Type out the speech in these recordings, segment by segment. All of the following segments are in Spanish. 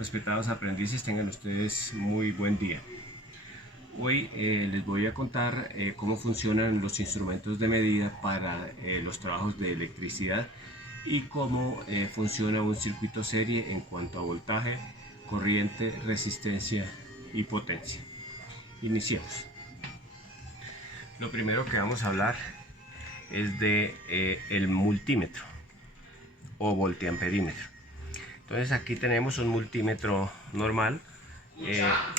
Respetados aprendices, tengan ustedes muy buen día. Hoy les voy a contar cómo funcionan los instrumentos de medida para los trabajos de electricidad y cómo funciona un circuito serie en cuanto a voltaje, corriente, resistencia y potencia. Iniciemos. Lo primero que vamos a hablar es de el multímetro o voltiamperímetro. Entonces aquí tenemos un multímetro normal,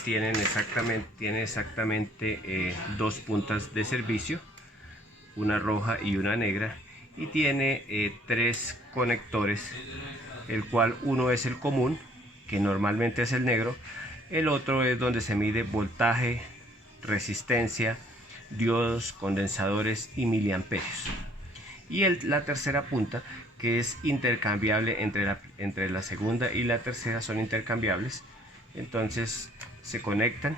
tiene exactamente dos puntas de servicio, una roja y una negra, y tiene tres conectores, el cual uno es el común, que normalmente es el negro, el otro es donde se mide voltaje, resistencia, diodos, condensadores y miliamperios, y la tercera punta, que es intercambiable entre la segunda y la tercera, son intercambiables, entonces se conectan,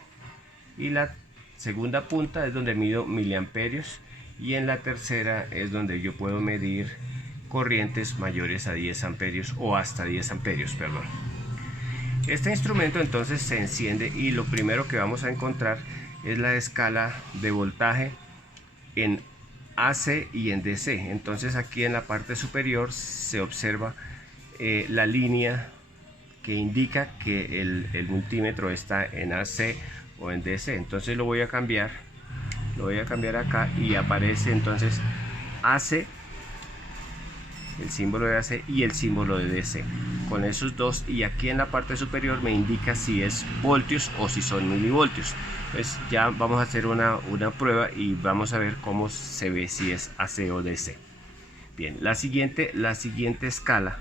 y la segunda punta es donde mido miliamperios y en la tercera es donde yo puedo medir corrientes mayores a 10 amperios o hasta 10 amperios, perdón. Este instrumento entonces se enciende y lo primero que vamos a encontrar es la escala de voltaje en AC y en DC. Entonces aquí en la parte superior se observa la línea que indica que el multímetro está en AC o en DC. Entonces lo voy a cambiar acá y aparece entonces AC, el símbolo de AC y el símbolo de DC, con esos dos, y aquí en la parte superior me indica si es voltios o si son milivoltios. Pues ya vamos a hacer una prueba y vamos a ver cómo se ve si es AC o DC. Bien, la siguiente escala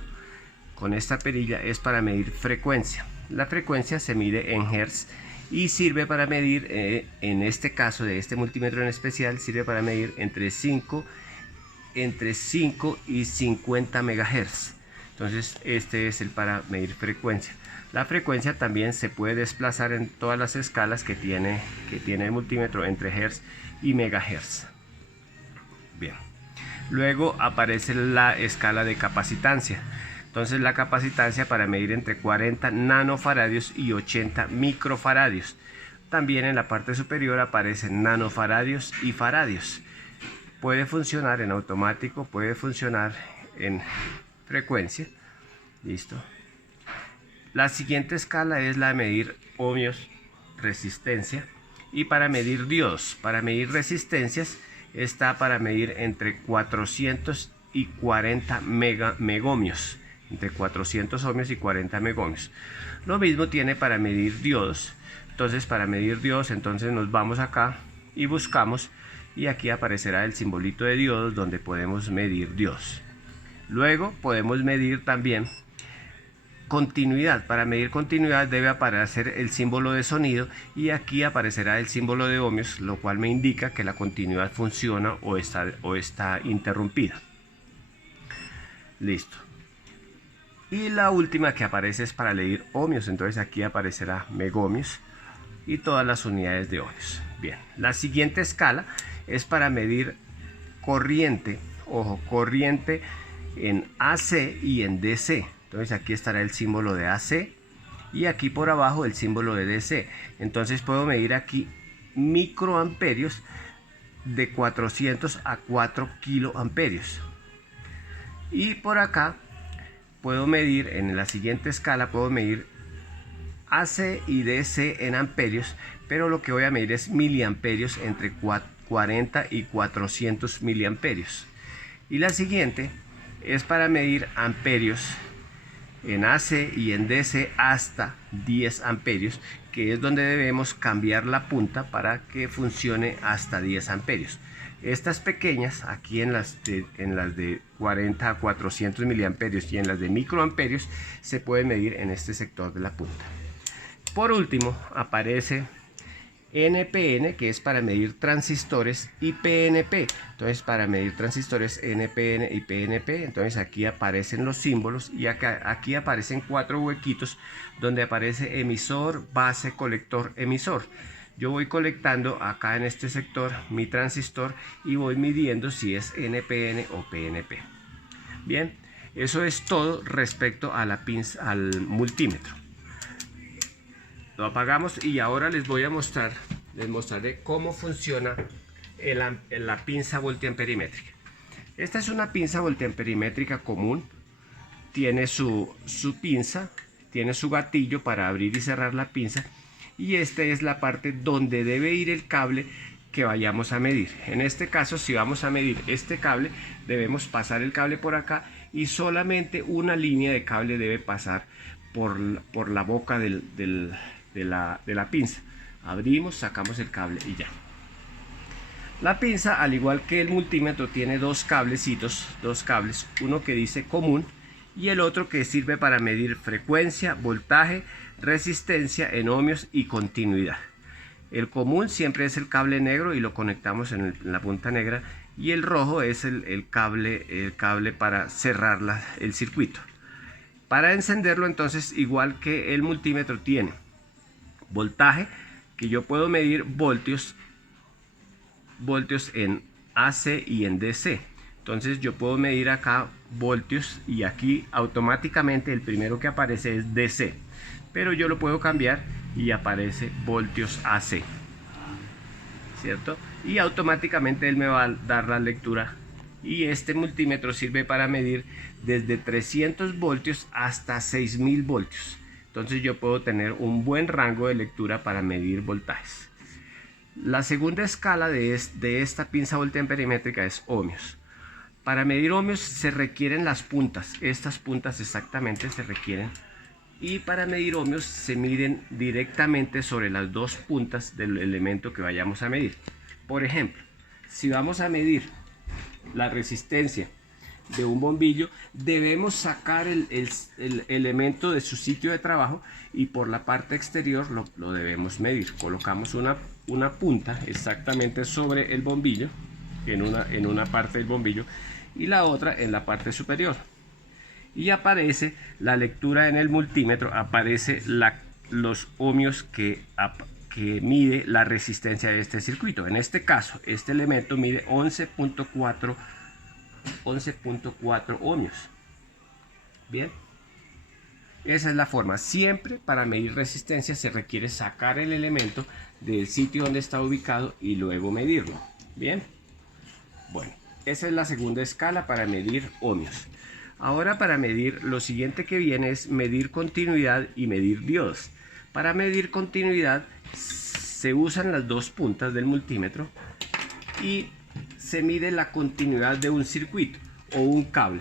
con esta perilla es para medir frecuencia. La frecuencia se mide en Hz y sirve para medir, en este caso de este multímetro en especial, sirve para medir entre 5 y 50 MHz. Entonces este es el para medir frecuencia. La frecuencia también se puede desplazar en todas las escalas que tiene el multímetro entre Hz y MHz. Bien. Luego aparece la escala de capacitancia. Entonces la capacitancia para medir entre 40 nanofaradios y 80 microfaradios. También en la parte superior aparecen nanofaradios y faradios. Puede funcionar en automático, puede funcionar en frecuencia. Listo. La siguiente escala es la de medir ohmios, resistencia, y para medir diodos. Para medir resistencias está para medir entre 400 y 40 megohmios. Entre 400 ohmios y 40 megohmios. Lo mismo tiene para medir diodos. Entonces para medir diodos, entonces nos vamos acá y buscamos, y aquí aparecerá el simbolito de diodos donde podemos medir diodos. Luego podemos medir también continuidad. Para medir continuidad debe aparecer el símbolo de sonido y aquí aparecerá el símbolo de ohmios, lo cual me indica que la continuidad funciona o está interrumpida. Listo. Y la última que aparece es para medir ohmios, entonces aquí aparecerá megohmios y todas las unidades de ohmios. Bien, la siguiente escala es para medir corriente, ojo, corriente en AC y en DC. Entonces aquí estará el símbolo de AC y aquí por abajo el símbolo de DC. Entonces puedo medir aquí microamperios de 400 a 4 kiloamperios. Y por acá puedo medir, en la siguiente escala puedo medir AC y DC en amperios, pero lo que voy a medir es miliamperios entre 40 y 400 miliamperios. Y la siguiente es para medir amperios en AC y en DC hasta 10 amperios, que es donde debemos cambiar la punta para que funcione hasta 10 amperios. Estas pequeñas, aquí en las de 40 a 400 miliamperios y en las de microamperios, se puede medir en este sector de la punta. Por último aparece NPN, que es para medir transistores, y PNP. Entonces para medir transistores NPN y PNP, entonces aquí aparecen los símbolos y aquí aparecen 4 huequitos donde aparece emisor, base, colector, emisor. Yo voy colectando acá en este sector mi transistor y voy midiendo si es NPN o PNP. Bien, eso es todo respecto a al multímetro. Lo apagamos y ahora les mostraré cómo funciona la pinza voltiamperimétrica. Esta es una pinza voltiamperimétrica común. Tiene su pinza, tiene su gatillo para abrir y cerrar la pinza, y esta es la parte donde debe ir el cable que vayamos a medir. En este caso, si vamos a medir este cable, debemos pasar el cable por acá y solamente una línea de cable debe pasar por la boca de la pinza. Abrimos, sacamos el cable y ya. La pinza, al igual que el multímetro, tiene dos cables, uno que dice común y el otro que sirve para medir frecuencia, voltaje, resistencia en ohmios y continuidad. El común siempre es el cable negro y lo conectamos en la punta negra, y el rojo es el cable para cerrar el circuito. Para encenderlo, entonces, igual que el multímetro, tiene voltaje, que yo puedo medir voltios en AC y en DC. Entonces yo puedo medir acá voltios y aquí automáticamente el primero que aparece es DC, pero yo lo puedo cambiar y aparece voltios AC, ¿cierto? Y automáticamente él me va a dar la lectura, y este multímetro sirve para medir desde 300 voltios hasta 6000 voltios. Entonces yo puedo tener un buen rango de lectura para medir voltajes. La segunda escala de esta pinza voltiamperimétrica es ohmios. Para medir ohmios se requieren las puntas, estas puntas exactamente se requieren, y para medir ohmios se miden directamente sobre las dos puntas del elemento que vayamos a medir. Por ejemplo, si vamos a medir la resistencia de un bombillo, debemos sacar el elemento de su sitio de trabajo y por la parte exterior lo debemos medir. Colocamos una punta exactamente sobre el bombillo, en una parte del bombillo, y la otra en la parte superior, y aparece la lectura en el multímetro, aparece los ohmios que mide la resistencia de este circuito. En este caso, este elemento mide 11.4 ohmios. Bien, esa es la forma. Siempre para medir resistencia se requiere sacar el elemento del sitio donde está ubicado y luego medirlo. Bien, bueno, esa es la segunda escala para medir ohmios. Ahora, para medir, lo siguiente que viene es medir continuidad y medir diodos. Para medir continuidad se usan las dos puntas del multímetro y se mide la continuidad de un circuito o un cable.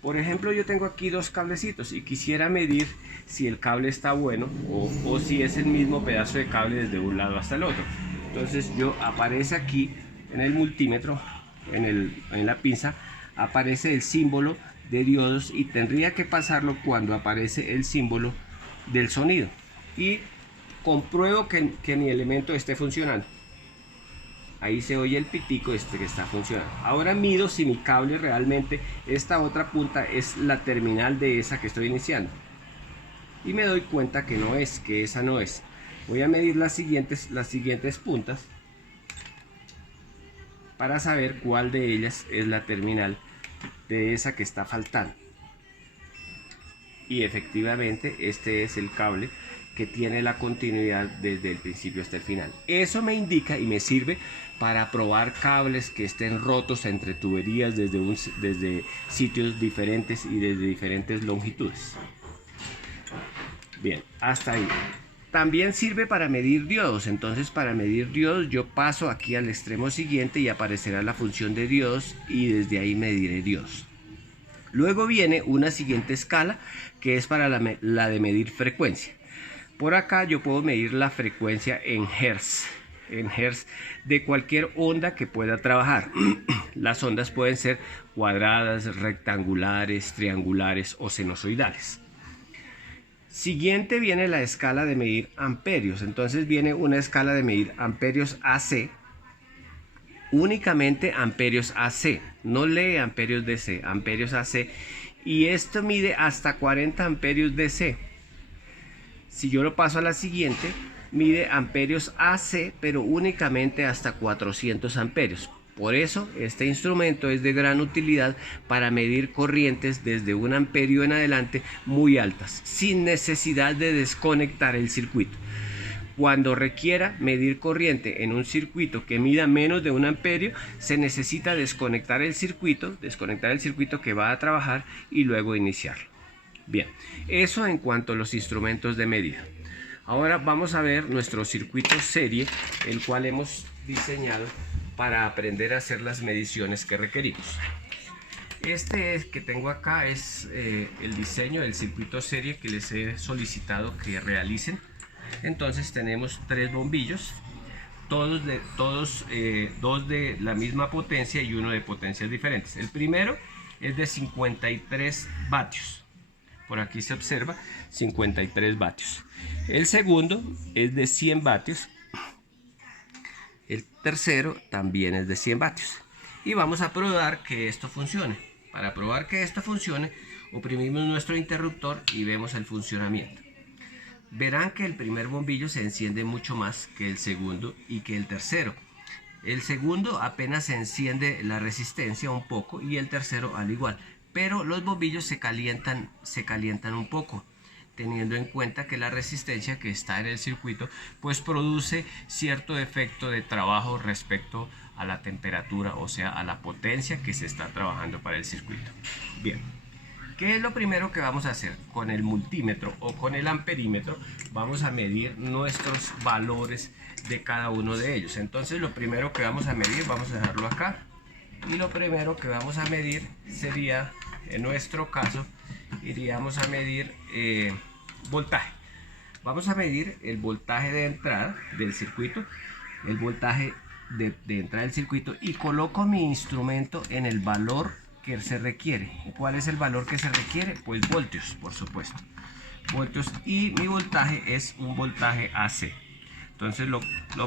Por ejemplo, yo tengo aquí dos cablecitos y quisiera medir si el cable está bueno o si es el mismo pedazo de cable desde un lado hasta el otro. Entonces aparece aquí en el multímetro, en la pinza, aparece el símbolo de diodos, y tendría que pasarlo cuando aparece el símbolo del sonido, y compruebo que mi elemento esté funcionando. Ahí se oye el pitico que está funcionando. Ahora mido si mi cable realmente, esta otra punta es la terminal de esa que estoy iniciando, y me doy cuenta que esa no es. Voy a medir las siguientes puntas para saber cuál de ellas es la terminal de esa que está faltando. Y efectivamente este es el cable que tiene la continuidad desde el principio hasta el final. Eso me indica y me sirve para probar cables que estén rotos entre tuberías desde sitios diferentes y desde diferentes longitudes. Bien, hasta ahí. También sirve para medir diodos. Entonces, para medir diodos yo paso aquí al extremo siguiente y aparecerá la función de diodos, y desde ahí mediré diodos. Luego viene una siguiente escala que es para la de medir frecuencia. Por acá yo puedo medir la frecuencia en hertz de cualquier onda que pueda trabajar. Las ondas pueden ser cuadradas, rectangulares, triangulares o sinusoidales. Siguiente viene la escala de medir amperios. Entonces viene una escala de medir amperios AC, únicamente amperios AC, no lee amperios DC, amperios AC, y esto mide hasta 40 amperios DC. Si yo lo paso a la siguiente, mide amperios AC, pero únicamente hasta 400 amperios. Por eso este instrumento es de gran utilidad para medir corrientes desde 1 amperio en adelante muy altas, sin necesidad de desconectar el circuito. Cuando requiera medir corriente en un circuito que mida menos de 1 amperio, se necesita desconectar el circuito que va a trabajar y luego iniciarlo. Bien, eso en cuanto a los instrumentos de medida. Ahora vamos a ver nuestro circuito serie, el cual hemos diseñado para aprender a hacer las mediciones que requerimos. Este que tengo acá es el diseño del circuito serie que les he solicitado que realicen. Entonces tenemos 3 bombillos, dos de la misma potencia y uno de potencias diferentes. El primero es de 53 vatios. Por aquí se observa 53 vatios. El segundo es de 100 vatios. El tercero también es de 100 vatios. Y vamos a probar que esto funcione. Para probar que esto funcione, oprimimos nuestro interruptor y vemos el funcionamiento. Verán que el primer bombillo se enciende mucho más que el segundo y que el tercero. El segundo apenas se enciende la resistencia un poco y el tercero al igual. Pero los bombillos se calientan un poco, teniendo en cuenta que la resistencia que está en el circuito pues produce cierto efecto de trabajo respecto a la temperatura, o sea, a la potencia que se está trabajando para el circuito. Bien. ¿Qué es lo primero que vamos a hacer? Con el multímetro o con el amperímetro vamos a medir nuestros valores de cada uno de ellos. Entonces lo primero que vamos a medir, vamos a dejarlo acá, y lo primero que vamos a medir sería, en nuestro caso, iríamos a medir voltaje. Vamos a medir el voltaje de entrada del circuito, el voltaje de entrada del circuito, y coloco mi instrumento en el valor que se requiere. ¿Cuál es el valor que se requiere? Pues voltios, por supuesto. Voltios, y mi voltaje es un voltaje AC. Entonces lo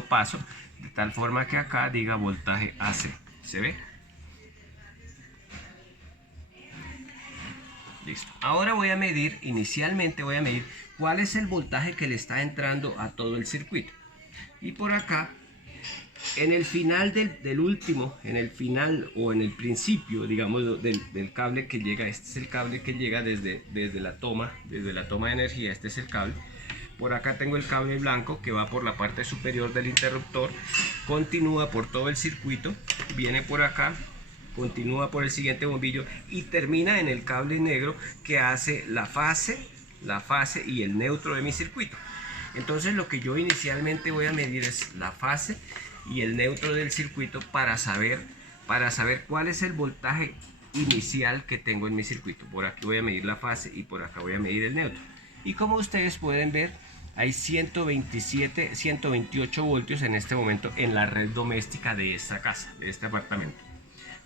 paso de tal forma que acá diga voltaje AC. ¿Se ve? Listo. Ahora voy a medir, inicialmente voy a medir cuál es el voltaje que le está entrando a todo el circuito. Y por acá, en el final del último, en el final o en el principio, digamos, del cable que llega, este es el cable que llega desde la toma de energía, este es el cable. Por acá tengo el cable blanco que va por la parte superior del interruptor, continúa por todo el circuito, viene por acá, continúa por el siguiente bombillo y termina en el cable negro que hace la fase y el neutro de mi circuito. Entonces lo que yo inicialmente voy a medir es la fase y el neutro del circuito para saber cuál es el voltaje inicial que tengo en mi circuito. Por aquí voy a medir la fase y por acá voy a medir el neutro. Y como ustedes pueden ver, hay 128 voltios en este momento en la red doméstica de esta casa, de este apartamento.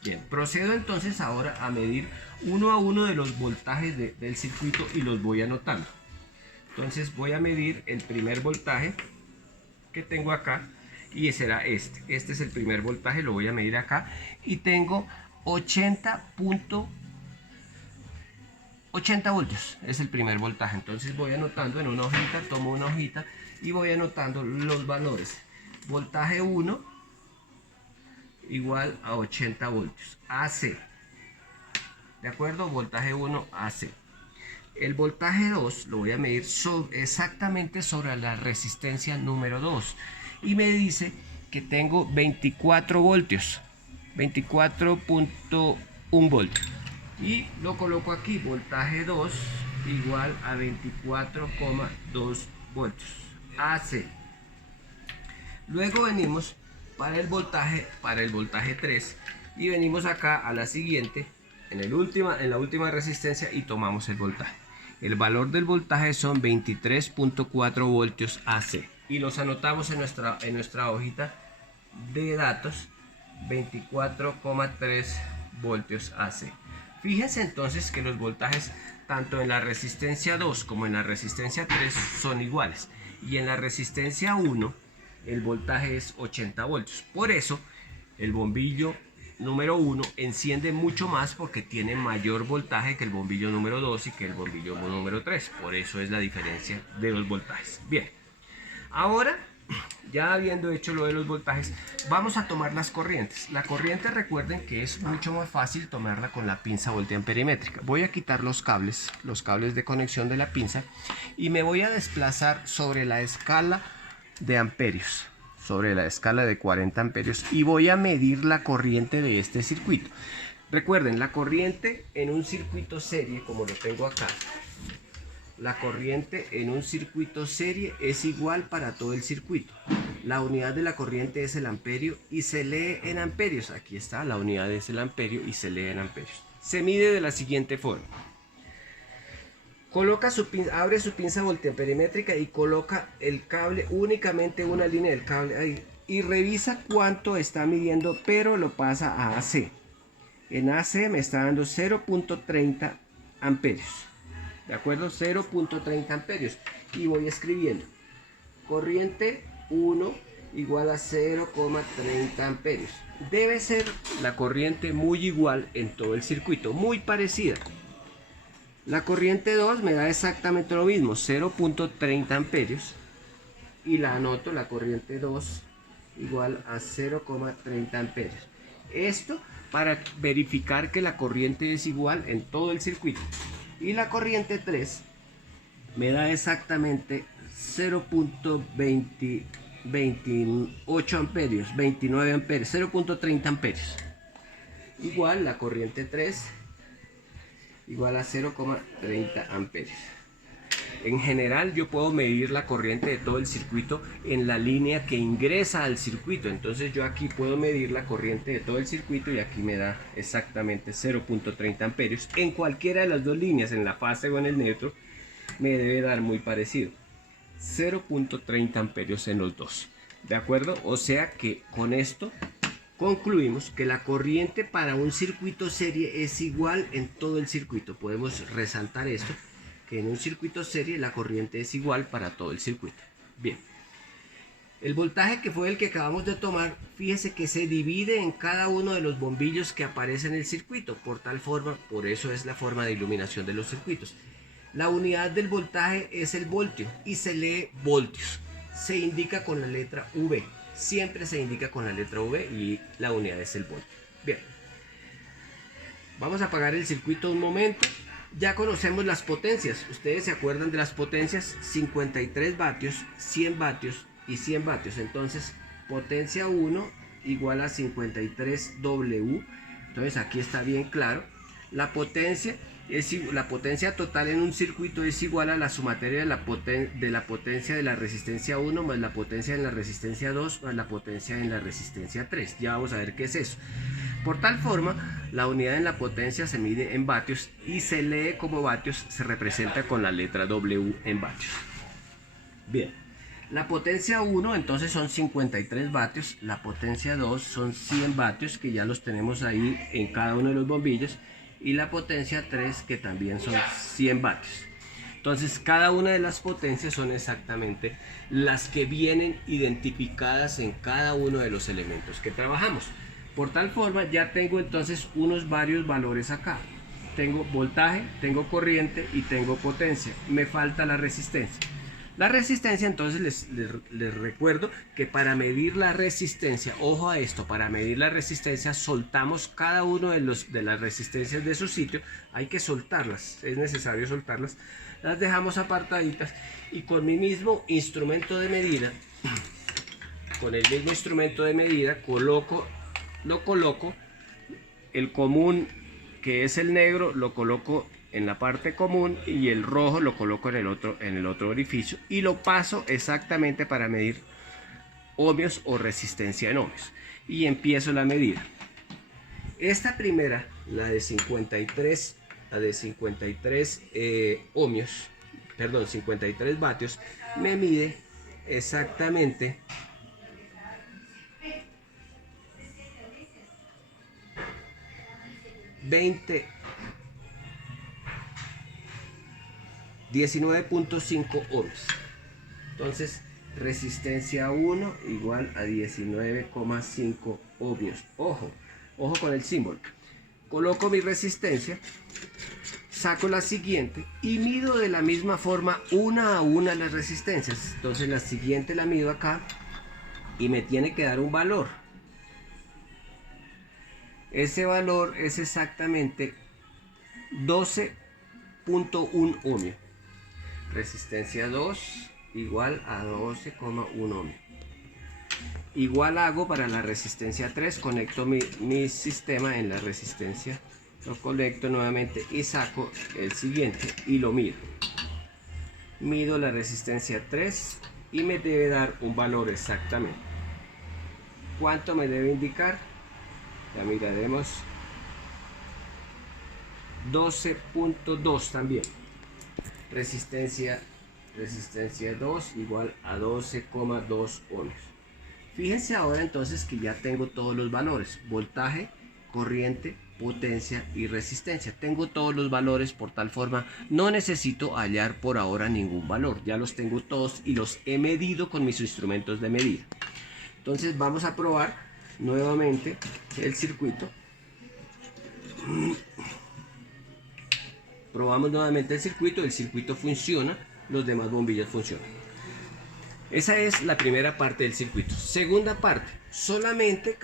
Bien, procedo entonces ahora a medir uno a uno de los voltajes del circuito y los voy anotando. Entonces voy a medir el primer voltaje que tengo acá y será este es el primer voltaje, lo voy a medir acá y tengo 80 voltios, es el primer voltaje. Entonces voy anotando en una hojita, tomo una hojita y voy anotando los valores. Voltaje 1 igual a 80 voltios, AC, ¿de acuerdo? Voltaje 1 AC. El voltaje 2 lo voy a medir exactamente sobre la resistencia número 2 y me dice que tengo 24 voltios, 24.1 voltios, y lo coloco aquí, voltaje 2 igual a 24,2 voltios AC. Luego venimos para el voltaje 3 y venimos acá a la siguiente, en la última resistencia, y tomamos el voltaje. El valor del voltaje son 23.4 voltios AC y los anotamos en nuestra hojita de datos, 24,3 voltios AC. Fíjense entonces que los voltajes tanto en la resistencia 2 como en la resistencia 3 son iguales, y en la resistencia 1 el voltaje es 80 voltios. Por eso el bombillo número 1 enciende mucho más porque tiene mayor voltaje que el bombillo número 2 y que el bombillo número 3. Por eso es la diferencia de los voltajes. Bien, ahora ya habiendo hecho lo de los voltajes, vamos a tomar las corrientes. La corriente, recuerden que es mucho más fácil tomarla con la pinza voltiamperimétrica. Voy a quitar los cables de conexión de la pinza y me voy a desplazar sobre la escala de amperios sobre la escala de 40 amperios y voy a medir la corriente de este circuito. Recuerden, la corriente en un circuito serie, como lo tengo acá, la corriente en un circuito serie es igual para todo el circuito. La unidad de la corriente es el amperio y se lee en amperios. Aquí está, la unidad es el amperio y se lee en amperios. Se mide de la siguiente forma. Abre su pinza voltamperimétrica y coloca el cable, únicamente una línea del cable ahí, y revisa cuánto está midiendo, pero lo pasa a AC. En AC me está dando 0.30 amperios. ¿De acuerdo? 0.30 amperios. Y voy escribiendo. Corriente 1 igual a 0,30 amperios. Debe ser la corriente muy igual en todo el circuito, muy parecida. La corriente 2 me da exactamente lo mismo, 0.30 amperios. Y la anoto, la corriente 2 igual a 0,30 amperios. Esto para verificar que la corriente es igual en todo el circuito. Y la corriente 3 me da exactamente 0.28 amperios, 29 amperios, 0.30 amperios. Igual la corriente 3 igual a 0,30 amperios. En general yo puedo medir la corriente de todo el circuito en la línea que ingresa al circuito. Entonces yo aquí puedo medir la corriente de todo el circuito y aquí me da exactamente 0.30 amperios. En cualquiera de las dos líneas, en la fase o en el neutro, me debe dar muy parecido. 0.30 amperios en los dos. ¿De acuerdo? O sea que con esto concluimos que la corriente para un circuito serie es igual en todo el circuito. Podemos resaltar esto, que en un circuito serie la corriente es igual para todo el circuito. Bien, el voltaje que fue el que acabamos de tomar, fíjese que se divide en cada uno de los bombillos que aparecen en el circuito, por tal forma, por eso es la forma de iluminación de los circuitos. La unidad del voltaje es el voltio y se lee voltios. Se indica con la letra V. Siempre se indica con la letra V y la unidad es el voltio. Bien, vamos a apagar el circuito un momento. Ya conocemos las potencias. Ustedes se acuerdan de las potencias: 53 vatios, 100 vatios y 100 vatios. Entonces, potencia 1 igual a 53 W. Entonces, aquí está bien claro. La potencia total en un circuito es igual a la sumatoria de la potencia de la resistencia 1 más la potencia en la resistencia 2 más la potencia en la resistencia 3. Ya vamos a ver qué es eso. Por tal forma, la unidad en la potencia se mide en vatios y se lee como vatios, se representa con la letra W en vatios. Bien, la potencia 1 entonces son 53 vatios, la potencia 2 son 100 vatios, que ya los tenemos ahí en cada uno de los bombillos, y la potencia 3 que también son 100 vatios. Entonces cada una de las potencias son exactamente las que vienen identificadas en cada uno de los elementos que trabajamos. Por tal forma ya tengo entonces unos varios valores acá. Tengo voltaje, tengo corriente y tengo potencia. Me falta la resistencia. La resistencia, entonces les recuerdo que para medir la resistencia, ojo a esto, para medir la resistencia soltamos cada uno de las resistencias de su sitio. Hay que soltarlas, es necesario soltarlas. Las dejamos apartaditas y con mi mismo instrumento de medida, lo coloco, el común, que es el negro, lo coloco en la parte común y el rojo lo coloco en el otro orificio y lo paso exactamente para medir ohmios o resistencia en ohmios y empiezo la medida. Esta primera, la de 53 ohmios, perdón, 53 vatios, me mide exactamente 19.5 ohms. Entonces, resistencia 1 igual a 19,5 ohmios. Ojo con el símbolo. Coloco mi resistencia, saco la siguiente y mido de la misma forma una a una las resistencias. Entonces la siguiente la mido acá y me tiene que dar un valor. Ese valor es exactamente 12.1 ohmio. Resistencia 2 igual a 12,1 ohms. Igual hago para la resistencia 3, conecto mi sistema en la resistencia, lo conecto nuevamente y saco el siguiente y lo mido. Mido la resistencia 3 y me debe dar un valor exactamente. ¿Cuánto me debe indicar? Ya miraremos. 12.2 también. Resistencia 2 igual a 12,2 ohms. Fíjense ahora entonces que ya tengo todos los valores: voltaje, corriente, potencia y resistencia. Tengo todos los valores, por tal forma no necesito hallar por ahora ningún valor. Ya los tengo todos y los he medido con mis instrumentos de medida. Entonces vamos a probar nuevamente el circuito. Probamos nuevamente el circuito funciona, los demás bombillos funcionan. Esa es la primera parte del circuito. Segunda parte, solamente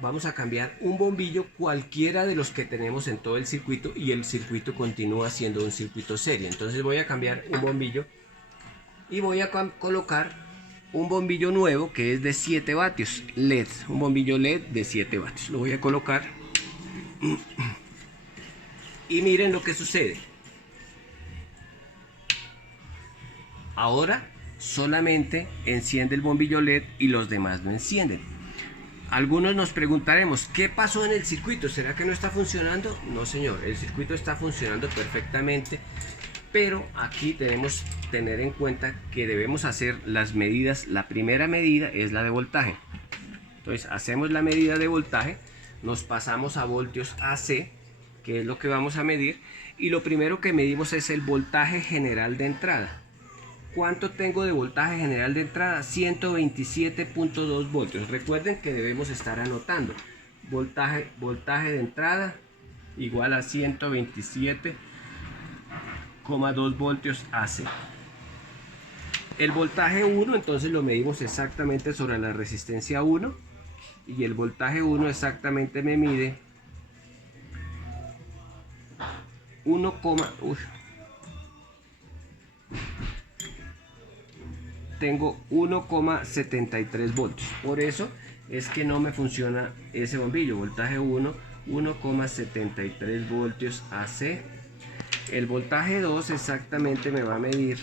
vamos a cambiar un bombillo cualquiera de los que tenemos en todo el circuito y el circuito continúa siendo un circuito serie. Entonces voy a cambiar un bombillo y voy a colocar un bombillo nuevo que es de 7 vatios LED, un bombillo LED de 7 vatios. Lo voy a colocar y miren lo que sucede. Ahora solamente enciende el bombillo LED y los demás no encienden. Algunos nos preguntaremos, ¿qué pasó en el circuito? ¿Será que no está funcionando? No, señor, el circuito está funcionando perfectamente, pero aquí debemos tener en cuenta que debemos hacer las medidas. La primera medida es la de voltaje. Entonces hacemos la medida de voltaje, nos pasamos a voltios AC, que es lo que vamos a medir, y lo primero que medimos es el voltaje general de entrada. ¿Cuánto tengo de voltaje general de entrada? 127.2 voltios. Recuerden que debemos estar anotando. Voltaje de entrada igual a 127,2 voltios AC. El voltaje 1 entonces lo medimos exactamente sobre la resistencia 1. Y el voltaje 1 exactamente me mide 1, tengo 1,73 voltios. Por eso es que no me funciona ese bombillo. Voltaje 1, 1,73 voltios AC. El voltaje 2 exactamente me va a medir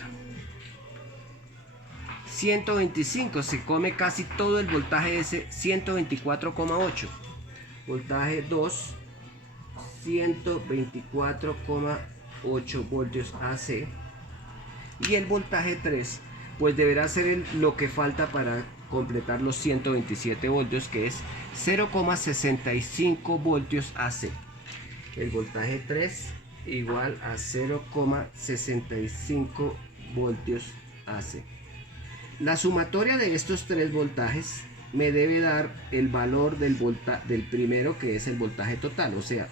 125. Se come casi todo el voltaje ese, 124,8. Voltaje 2, 124,8 voltios AC. Y el voltaje 3 pues deberá ser lo que falta para completar los 127 voltios, que es 0,65 voltios AC. El voltaje 3 igual a 0,65 voltios AC. La sumatoria de estos tres voltajes me debe dar el valor del primero, que es el voltaje total, o sea,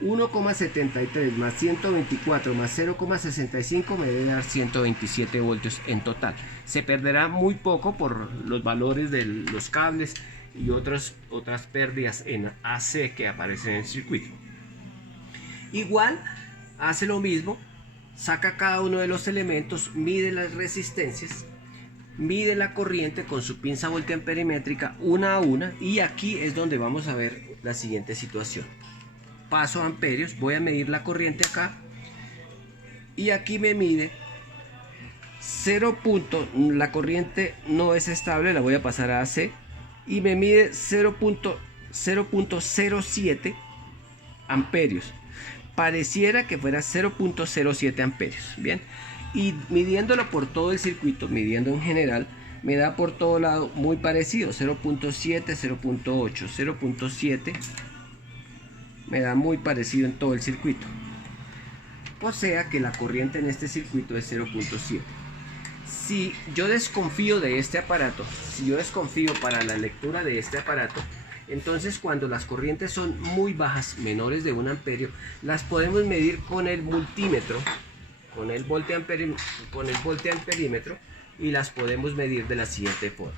1,73 más 124 más 0,65 me debe dar 127 voltios en total. Se perderá muy poco por los valores de los cables y otras pérdidas en AC que aparecen en el circuito. Igual hace lo mismo, saca cada uno de los elementos, mide las resistencias, mide la corriente con su pinza voltiamperimétrica una a una, y aquí es donde vamos a ver la siguiente situación. Paso a amperios, voy a medir la corriente acá y aquí me mide 0. La corriente no es estable, la voy a pasar a AC y me mide 0.07 amperios. Pareciera que fuera 0.07 amperios. Bien, y midiéndolo por todo el circuito, midiendo en general, me da por todo lado muy parecido, 0.7, 0.8, 0.7. Me da muy parecido en todo el circuito. O sea que la corriente en este circuito es 0.7. Si yo desconfío de este aparato, si yo desconfío para la lectura de este aparato, entonces cuando las corrientes son muy bajas, menores de 1 amperio, las podemos medir con el multímetro, con el voltiamperímetro, y las podemos medir de la siguiente forma.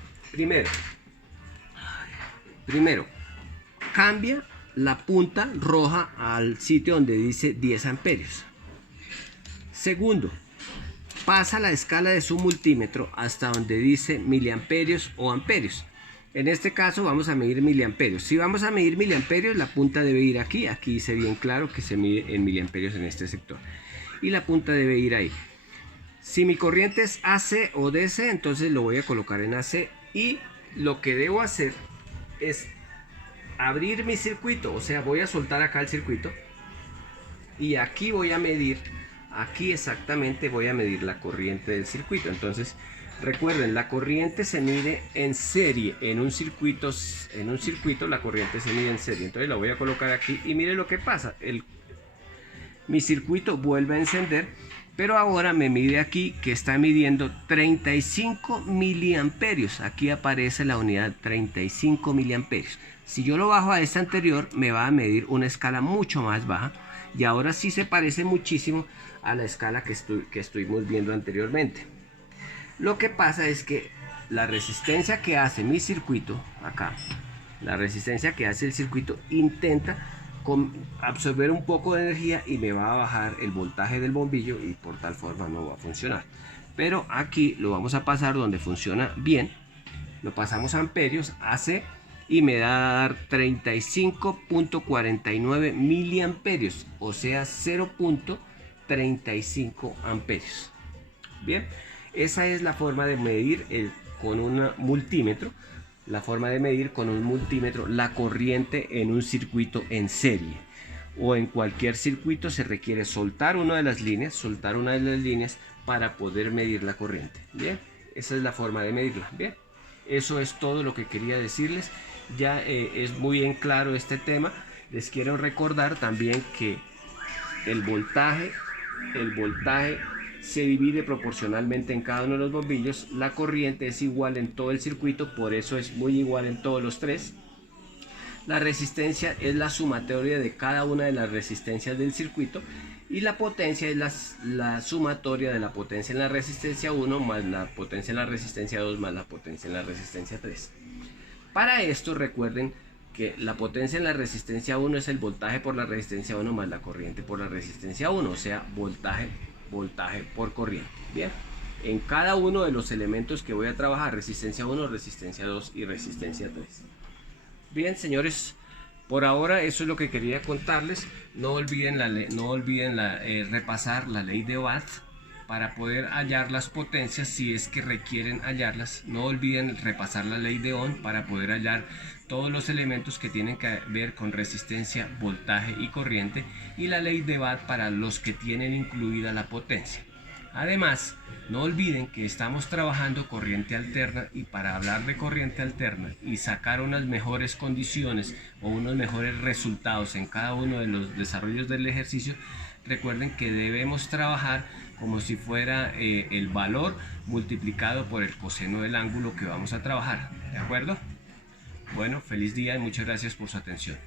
Primero, cambia la punta roja al sitio donde dice 10 amperios. Segundo, pasa la escala de su multímetro hasta donde dice miliamperios o amperios. En este caso vamos a medir miliamperios. Si vamos a medir miliamperios, la punta debe ir aquí. Aquí dice bien claro que se mide en miliamperios en este sector. Y la punta debe ir ahí. Si mi corriente es AC o DC, entonces lo voy a colocar en AC. Y lo que debo hacer es abrir mi circuito. O sea, voy a soltar acá el circuito. Y aquí voy a medir, aquí exactamente voy a medir la corriente del circuito. Entonces, recuerden, la corriente se mide en serie, en un circuito la corriente se mide en serie. Entonces la voy a colocar aquí y mire lo que pasa. Mi circuito vuelve a encender, pero ahora me mide aquí que está midiendo 35 miliamperios. Aquí aparece la unidad 35 miliamperios. Si yo lo bajo a esta anterior, me va a medir una escala mucho más baja. Y ahora sí se parece muchísimo a la escala que estuvimos viendo anteriormente. Lo que pasa es que la resistencia que hace mi circuito, acá, la resistencia que hace el circuito intenta absorber un poco de energía y me va a bajar el voltaje del bombillo y por tal forma no va a funcionar. Pero aquí lo vamos a pasar donde funciona bien. Lo pasamos a amperios, AC, y me da a dar 35.49 miliamperios, o sea 0.35 amperios. Bien, esa es la forma de medir con un multímetro. La forma de medir con un multímetro la corriente en un circuito en serie. O en cualquier circuito se requiere soltar una de las líneas, para poder medir la corriente. Bien, esa es la forma de medirla. Bien, eso es todo lo que quería decirles. Ya es muy en claro este tema. Les quiero recordar también que el voltaje se divide proporcionalmente en cada uno de los bombillos. La corriente es igual en todo el circuito, por eso es muy igual en todos los tres. La resistencia es la sumatoria de cada una de las resistencias del circuito y la potencia es la sumatoria de la potencia en la resistencia 1 más la potencia en la resistencia 2 más la potencia en la resistencia 3. Para esto recuerden que la potencia en la resistencia 1 es el voltaje por la resistencia 1 más la corriente por la resistencia 1, o sea, voltaje por corriente. Bien, en cada uno de los elementos que voy a trabajar, resistencia 1, resistencia 2 y resistencia 3. Bien, señores, por ahora eso es lo que quería contarles. No olviden repasar la ley de Watt para poder hallar las potencias si es que requieren hallarlas. No olviden repasar la ley de Ohm para poder hallar todos los elementos que tienen que ver con resistencia, voltaje y corriente, y la ley de Watt para los que tienen incluida la potencia. Además, no olviden que estamos trabajando corriente alterna, y para hablar de corriente alterna y sacar unas mejores condiciones o unos mejores resultados en cada uno de los desarrollos del ejercicio, recuerden que debemos trabajar como si fuera el valor multiplicado por el coseno del ángulo que vamos a trabajar. ¿De acuerdo? Bueno, feliz día y muchas gracias por su atención.